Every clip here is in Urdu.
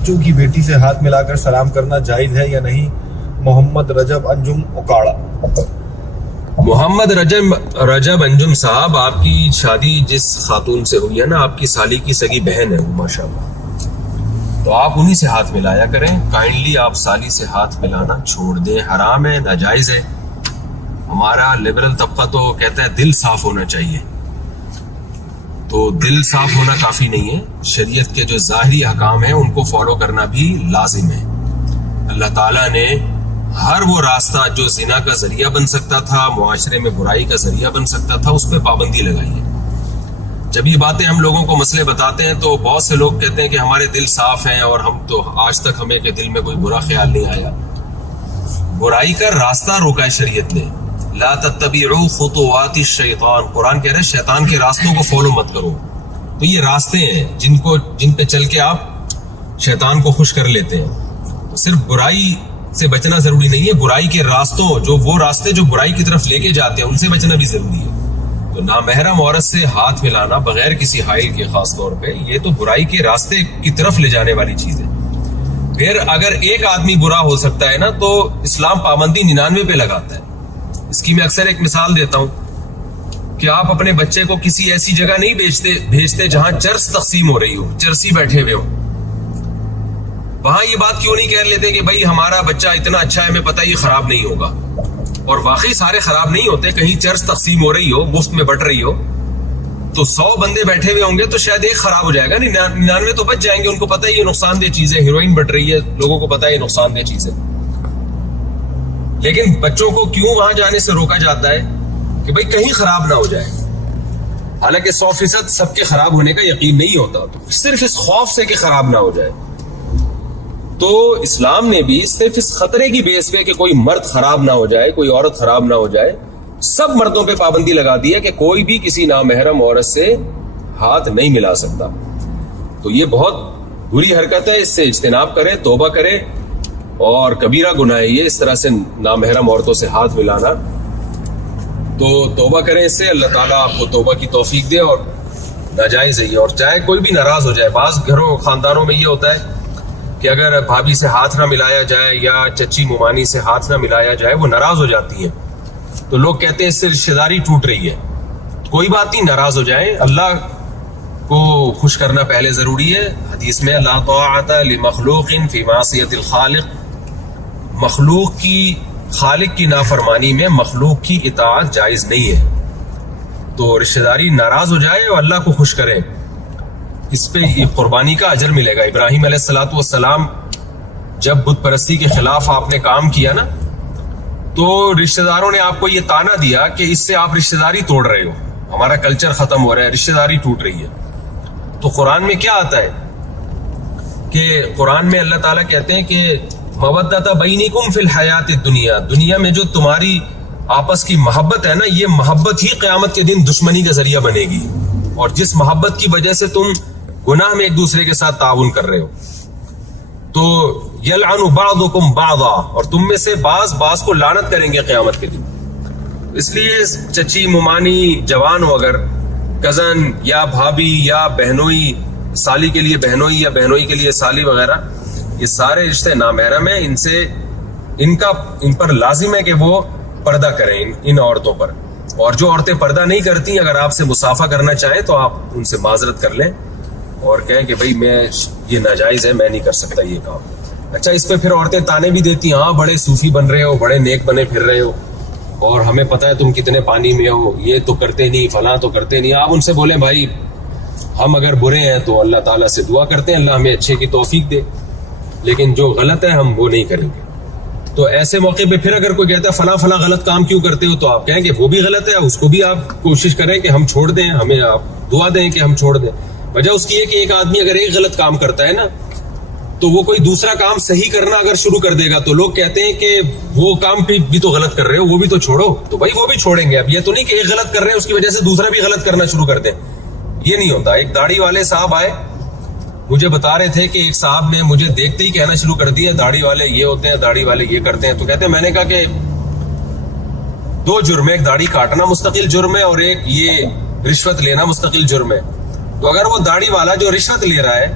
بچوں کی بیٹی سے ہاتھ ملا کر سلام کرنا جائز ہے یا نہیں؟ محمد رجب انجم اکاڑا۔ محمد رجب انجم صاحب، آپ کی شادی جس خاتون سے ہوئی ہے نا، آپ کی سالی کی سگی بہن ہے وہ ماشاءاللہ، تو آپ انہی سے ہاتھ ملایا کریں۔ کائنڈلی آپ سالی سے ہاتھ ملانا چھوڑ دیں، حرام ہے، ناجائز ہے۔ ہمارا لبرل طبقہ تو کہتا ہے دل صاف ہونا چاہیے، تو دل صاف ہونا کافی نہیں ہے، شریعت کے جو ظاہری احکام ہیں ان کو فالو کرنا بھی لازم ہے۔ اللہ تعالیٰ نے ہر وہ راستہ جو زنا کا ذریعہ بن سکتا تھا، معاشرے میں برائی کا ذریعہ بن سکتا تھا، اس پہ پابندی لگائی ہے۔ جب یہ باتیں ہم لوگوں کو مسئلے بتاتے ہیں تو بہت سے لوگ کہتے ہیں کہ ہمارے دل صاف ہیں اور ہم تو آج تک ہمیں کہ دل میں کوئی برا خیال نہیں آیا۔ برائی کا راستہ روکا ہے شریعت نے، لا تتبعوا خطوات الشیطان، قرآن کہہ رہے ہیں شیطان کے راستوں کو فالو مت کرو۔ تو یہ راستے ہیں جن پہ چل کے آپ شیطان کو خوش کر لیتے ہیں۔ تو صرف برائی سے بچنا ضروری نہیں ہے، برائی کے راستوں، وہ راستے جو برائی کی طرف لے کے جاتے ہیں، ان سے بچنا بھی ضروری ہے۔ تو نامحرم عورت سے ہاتھ ملانا بغیر کسی حائل کے، خاص طور پہ، یہ تو برائی کے راستے کی طرف لے جانے والی چیز ہے۔ پھر اگر ایک آدمی برا ہو سکتا ہے نا، تو اسلام پابندی 99 پہ لگاتا ہے۔ اس کی میں اکثر ایک مثال دیتا ہوں کہ آپ اپنے بچے کو کسی ایسی جگہ نہیں بھیجتے جہاں چرس تقسیم ہو رہی ہو، چرسی بیٹھے ہوئے ہو۔ وہاں یہ بات کیوں نہیں کہہ لیتے کہ بھائی ہمارا بچہ اتنا اچھا ہے، ہمیں پتہ یہ خراب نہیں ہوگا، اور واقعی سارے خراب نہیں ہوتے۔ کہیں چرس تقسیم ہو رہی ہو، مفت میں بٹ رہی ہو، تو 100 بندے بیٹھے ہوئے ہوں گے تو شاید ایک خراب ہو جائے گا، 99 تو بچ جائیں گے۔ ان کو پتہ ہے یہ نقصان دہ چیز ہے، ہیروئن بٹ رہی ہے، لوگوں کو پتہ ہے یہ نقصان دہ چیز ہے۔ لیکن بچوں کو کیوں وہاں جانے سے روکا جاتا ہے کہ بھئی کہیں خراب نہ ہو جائے؟ حالانکہ 100% سب کے خراب ہونے کا یقین نہیں ہوتا، تو صرف اس خوف سے کہ خراب نہ ہو جائے۔ تو اسلام نے بھی صرف اس خطرے کی بیس پہ کہ کوئی مرد خراب نہ ہو جائے، کوئی عورت خراب نہ ہو جائے، سب مردوں پہ پابندی لگا دی ہے کہ کوئی بھی کسی نامحرم عورت سے ہاتھ نہیں ملا سکتا۔ تو یہ بہت بری حرکت ہے، اس سے اجتناب کریں، توبہ کریں، اور کبیرہ گناہ ہے یہ، اس طرح سے نامحرم عورتوں سے ہاتھ ملانا۔ تو توبہ کریں اس سے، اللہ تعالیٰ آپ کو توبہ کی توفیق دے، اور ناجائز ہے یہ۔ اور چاہے کوئی بھی ناراض ہو جائے، بعض گھروں خاندانوں میں یہ ہوتا ہے کہ اگر بھابھی سے ہاتھ نہ ملایا جائے یا چچی ممانی سے ہاتھ نہ ملایا جائے، وہ ناراض ہو جاتی ہیں، تو لوگ کہتے ہیں اس سے رشتہ داری ٹوٹ رہی ہے۔ کوئی بات نہیں، ناراض ہو جائیں، اللہ کو خوش کرنا پہلے ضروری ہے۔ حدیث میں لا طاعۃ لمخلوق فی معصیۃ الخالق، مخلوق کی، خالق کی نافرمانی میں مخلوق کی اطاعت جائز نہیں ہے۔ تو رشتہ داری ناراض ہو جائے اور اللہ کو خوش کرے، اس پہ قربانی کا اجر ملے گا۔ ابراہیم علیہ السلام جب بت پرستی کے خلاف آپ نے کام کیا نا، تو رشتہ داروں نے آپ کو یہ تانا دیا کہ اس سے آپ رشتہ داری توڑ رہے ہو، ہمارا کلچر ختم ہو رہا ہے، رشتہ داری ٹوٹ رہی ہے۔ تو قرآن میں کیا آتا ہے کہ قرآن میں اللہ تعالیٰ کہتے ہیں کہ مودۃ بینکم فی الحیات الدنیا، دنیا میں جو تمہاری آپس کی محبت ہے نا، یہ محبت ہی قیامت کے دن دشمنی کا ذریعہ بنے گی، اور جس محبت کی وجہ سے تم گناہ میں ایک دوسرے کے ساتھ تعاون کر رہے ہو، تو یلعن بعضکم بعضا، اور تم میں سے بعض کو لعنت کریں گے قیامت کے دن۔ اس لیے چچی ممانی جوان ہو، اگر کزن یا بھابھی یا بہنوئی، سالی کے لیے بہنوئی یا بہنوئی کے لیے سالی وغیرہ، یہ سارے رشتے نامحرم ہیں، ان پر لازم ہے کہ وہ پردہ کریں ان عورتوں پر۔ اور جو عورتیں پردہ نہیں کرتی، اگر آپ سے مصافحہ کرنا چاہیں تو آپ ان سے معذرت کر لیں اور کہیں کہ بھئی یہ ناجائز ہے، میں نہیں کر سکتا یہ کام۔ اچھا، اس پہ پھر عورتیں تانے بھی دیتی ہیں، ہاں بڑے صوفی بن رہے ہو، بڑے نیک بنے پھر رہے ہو، اور ہمیں پتہ ہے تم کتنے پانی میں ہو، یہ تو کرتے نہیں، فلاں تو کرتے نہیں۔ آپ ان سے بولیں بھائی ہم اگر برے ہیں تو اللہ تعالیٰ سے دعا کرتے ہیں اللہ ہمیں اچھے کی توفیق دے، لیکن جو غلط ہے ہم وہ نہیں کریں گے۔ تو ایسے موقع پہ پھر اگر کوئی کہتا ہے فلاں غلط کام کیوں کرتے ہو، تو آپ کہیں کہ وہ بھی غلط ہے، اس کو بھی آپ کوشش کریں کہ ہم چھوڑ دیں، ہمیں آپ دعا دیں کہ ہم چھوڑ دیں۔ وجہ اس کی ہے کہ ایک آدمی اگر ایک غلط کام کرتا ہے نا، تو وہ کوئی دوسرا کام صحیح کرنا اگر شروع کر دے گا تو لوگ کہتے ہیں کہ وہ کام بھی تو غلط کر رہے ہو، وہ بھی تو چھوڑو، تو بھائی وہ بھی چھوڑیں گے۔ اب یہ تو نہیں کہ ایک غلط کر رہے ہیں اس کی وجہ سے دوسرا بھی غلط کرنا شروع کر دیں، یہ نہیں ہوتا۔ ایک داڑھی والے صاحب آئے، مجھے بتا رہے تھے کہ ایک صاحب نے مجھے دیکھتے ہی کہنا شروع کر دیا داڑھی والے یہ ہوتے ہیں، داڑھی والے یہ کرتے ہیں۔ تو کہتے ہیں میں نے کہا کہ 2 جرم ہے، ایک داڑھی کاٹنا مستقل جرم ہے اور ایک یہ رشوت لینا مستقل جرم ہے۔ تو اگر وہ داڑھی والا جو رشوت لے رہا ہے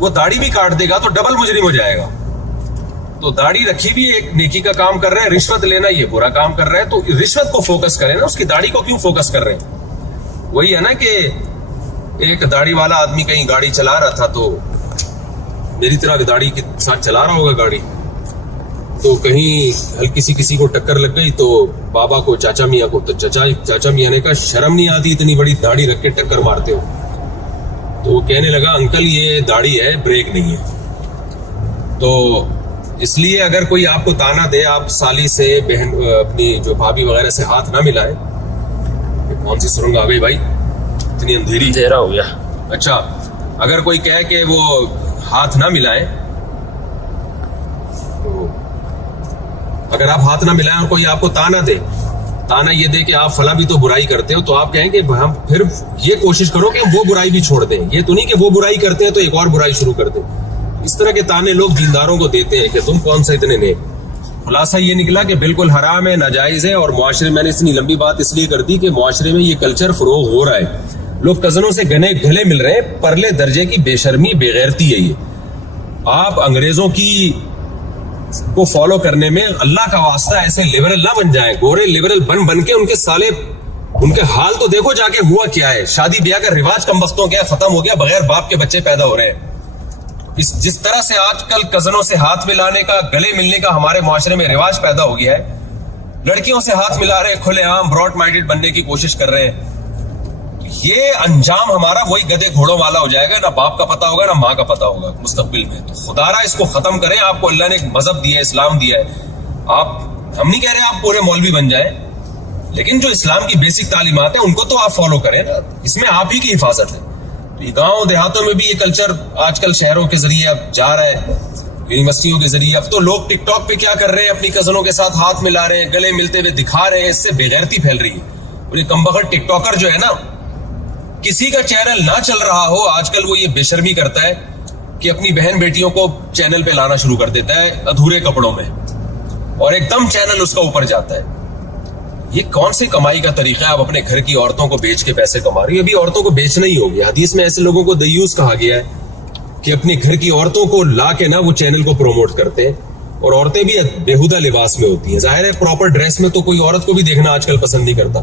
وہ داڑھی بھی کاٹ دے گا تو ڈبل مجرم ہو جائے گا. تو داڑھی رکھی بھی ایک نیکی کا کام کر رہے ہیں, رشوت لینا یہ برا کام کر رہے ہیں. تو رشوت کو فوکس کریں نا, اس کی داڑھی کو کیوں فوکس کر رہے ہیں؟ وہی ہے نا کہ ایک داڑھی والا آدمی کہیں گاڑی چلا رہا تھا, تو میری طرح داڑھی کے ساتھ چلا رہا ہوگا گاڑی, تو کہیں ہلکی سی کسی کو ٹکر لگ گئی, تو بابا کو, چاچا میاں کو, تو چاچا میاں نے کہا شرم نہیں آتی اتنی بڑی داڑھی رکھ کے ٹکر مارتے ہو؟ تو وہ کہنے لگا انکل یہ داڑھی ہے, بریک نہیں ہے. تو اس لیے اگر کوئی آپ کو تانا دے, آپ سالی سے, بہن اپنی جو بھابھی وغیرہ سے ہاتھ نہ ملائیں. کون سی سرنگ آ گئی بھائی, اتنی اندھیرا ہو گیا. اچھا, اگر کوئی کہے کہ وہ ہاتھ نہ ملائیں, تو اگر آپ ہاتھ نہ ملائیں اور کوئی آپ کو تانا دے, تانا یہ دے کہ آپ فلاں بھی تو برائی کرتے ہو, تو آپ کہیں کہ ہم پھر یہ کوشش کرو کہ وہ برائی بھی چھوڑ دیں. یہ تو نہیں کہ وہ برائی کرتے ہیں تو ایک اور برائی شروع کر دیں. اس طرح کے تانے لوگ دینداروں کو دیتے ہیں کہ تم کون سا اتنے نیک. خلاصہ یہ نکلا کہ بالکل حرام ہے, ناجائز ہے. اور معاشرے میں نے اتنی لمبی بات اس لیے کر دی کہ معاشرے میں یہ کلچر فروغ ہو رہا ہے. لوگ کزنوں سے گلے مل رہے ہیں. پرلے درجے کی بے شرمی, بے غیرتی ہے یہ. آپ انگریزوں کی کو فالو کرنے میں اللہ کا واسطہ ایسے لبرل نہ بن جائیں. گورے لبرل بن کے ان کے سالے, ان کے حال تو دیکھو جا کے ہوا کیا ہے. شادی بیاہ کا رواج کم وقتوں کیا ختم ہو گیا, بغیر باپ کے بچے پیدا ہو رہے ہیں. جس طرح سے آج کل کزنوں سے ہاتھ ملانے کا, گلے ملنے کا ہمارے معاشرے میں رواج پیدا ہو گیا ہے, لڑکیوں سے ہاتھ ملا رہے ہیں, کھلے عام براڈ مائنڈڈ بننے کی کوشش کر رہے ہیں. یہ انجام ہمارا وہی گدے گھوڑوں والا ہو جائے گا. نہ باپ کا پتہ ہوگا, نہ ماں کا پتہ ہوگا مستقبل میں. تو خدا را اس کو ختم کریں. آپ کو اللہ نے ایک مذہب دیا ہے, اسلام دیا ہے. ہم نہیں کہہ رہے آپ پورے مولوی بن جائیں, لیکن جو اسلام کی بیسک تعلیمات ہیں ان کو تو آپ فالو کریں نا. اس میں آپ ہی کی حفاظت ہے. تو یہ گاؤں دیہاتوں میں بھی یہ کلچر آج کل شہروں کے ذریعے اب جا رہا ہے, یونیورسٹیوں کے ذریعے. اب تو لوگ ٹک ٹاک پہ کیا کر رہے ہیں, اپنی کزنوں کے ساتھ ہاتھ ملا رہے ہیں, گلے ملتے ہوئے دکھا رہے ہیں. اس سے بےغیرتی پھیل رہی ہے. اور یہ کمبخت ٹک ٹاکر جو ہے نا, کسی کا چینل نہ چل رہا ہو آج کل, وہ یہ بے شرمی کرتا ہے کہ اپنی بہن بیٹیوں کو چینل پہ لانا شروع کر دیتا ہے ادھورے کپڑوں میں, اور ایک دم چینل اس کا اوپر جاتا ہے. یہ کون سی کمائی کا طریقہ ہے؟ آپ اپنے گھر کی عورتوں کو بیچ کے پیسے کما رہی ہیں. ابھی عورتوں کو بیچنا ہی ہو گیا. حدیث میں ایسے لوگوں کو دیوس کہا گیا ہے کہ اپنے گھر کی عورتوں کو لا کے نا وہ چینل کو پروموٹ کرتے ہیں. اور عورتیں بھی بےہودہ لباس میں ہوتی ہیں. ظاہر ہے پراپر ڈریس میں تو کوئی عورت کو بھی دیکھنا آج کل پسند نہیں کرتا,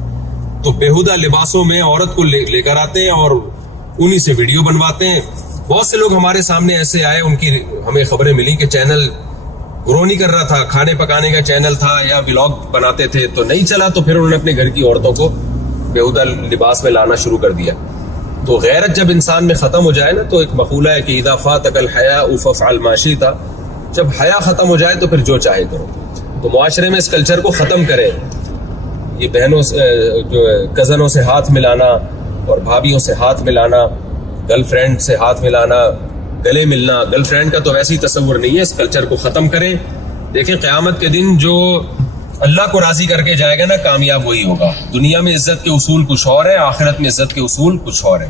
تو بےہودہ لباسوں میں عورت کو لے کر آتے ہیں اور انہی سے ویڈیو بنواتے ہیں. بہت سے لوگ ہمارے سامنے ایسے آئے, ان کی ہمیں خبریں ملی کہ چینل گرو نہیں کر رہا تھا, کھانے پکانے کا چینل تھا یا ولاگ بناتے تھے, تو نہیں چلا, تو پھر انہوں نے اپنے گھر کی عورتوں کو بےہودہ لباس میں لانا شروع کر دیا. تو غیرت جب انسان میں ختم ہو جائے نا, تو ایک مقولہ ہے کہ اذا فاتک الحیاء فافعل ما شئت, جب حیا ختم ہو جائے تو پھر جو چاہے کرو. تو معاشرے میں اس کلچر کو ختم کریں. یہ بہنوں سے, جو کزنوں سے ہاتھ ملانا اور بھابھیوں سے ہاتھ ملانا, گرل فرینڈ سے ہاتھ ملانا, گلے ملنا, گرل فرینڈ کا تو ویسے ہی تصور نہیں ہے. اس کلچر کو ختم کریں. دیکھیں قیامت کے دن جو اللہ کو راضی کر کے جائے گا نا, کامیاب وہی ہوگا. دنیا میں عزت کے اصول کچھ اور ہے, آخرت میں عزت کے اصول کچھ اور ہے.